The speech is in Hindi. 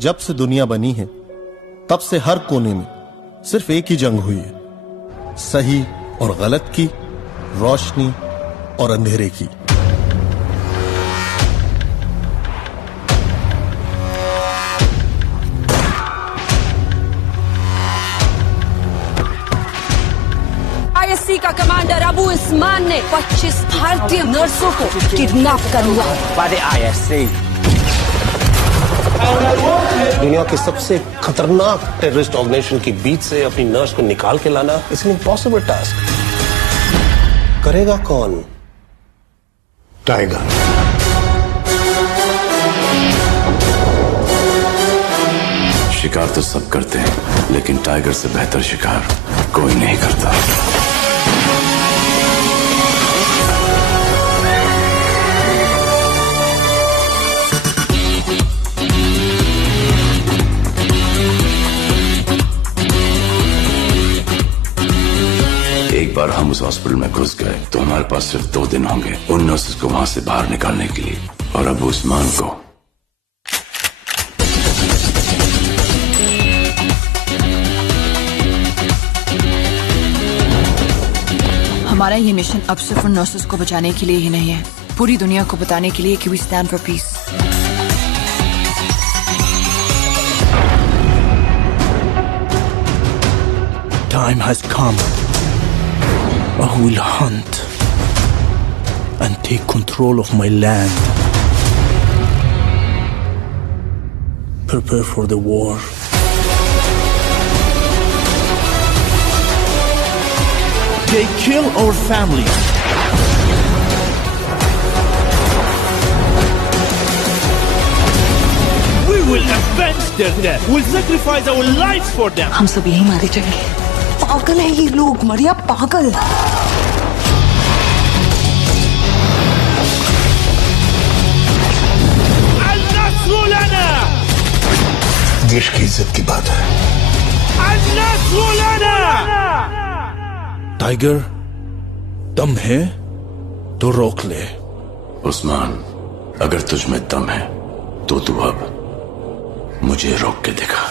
जब से दुनिया बनी है तब से हर कोने में सिर्फ एक ही जंग हुई है, सही और गलत की, रोशनी और अंधेरे की। आईएससी का कमांडर अबू उस्मान ने 25 भारतीय नर्सों को किडनैप कर लिया by the ISC। दुनिया के सबसे खतरनाक टेररिस्ट ऑर्गेनाइजेशन के बीच से अपनी नर्स को निकाल के लाना इट्स एन इम्पॉसिबल टास्क। करेगा कौन? टाइगर। शिकार तो सब करते हैं, लेकिन टाइगर से बेहतर शिकार कोई नहीं करता। एक बार हम उस हॉस्पिटल में घुस गए तो हमारे पास सिर्फ 2 दिन होंगे उन नर्सेस को वहां से बाहर निकालने के लिए, और अबू उस्मान को। हमारा ये मिशन अब सिर्फ उन नर्सेस को बचाने के लिए ही नहीं है, पूरी दुनिया को बताने के लिए कि we stand for peace. Time has come. I will hunt and take control of my land. Prepare for the war. They kill our family. We will avenge their death. We'll sacrifice our lives for them. हम सब यही मारे जाएंगे। पागल है ये लोग, मरिया पागल। देश की इज्जत की बात है। टाइगर, दम है तो रोक ले। उस्मान, अगर तुझ में दम है तो तू अब मुझे रोक के दिखा।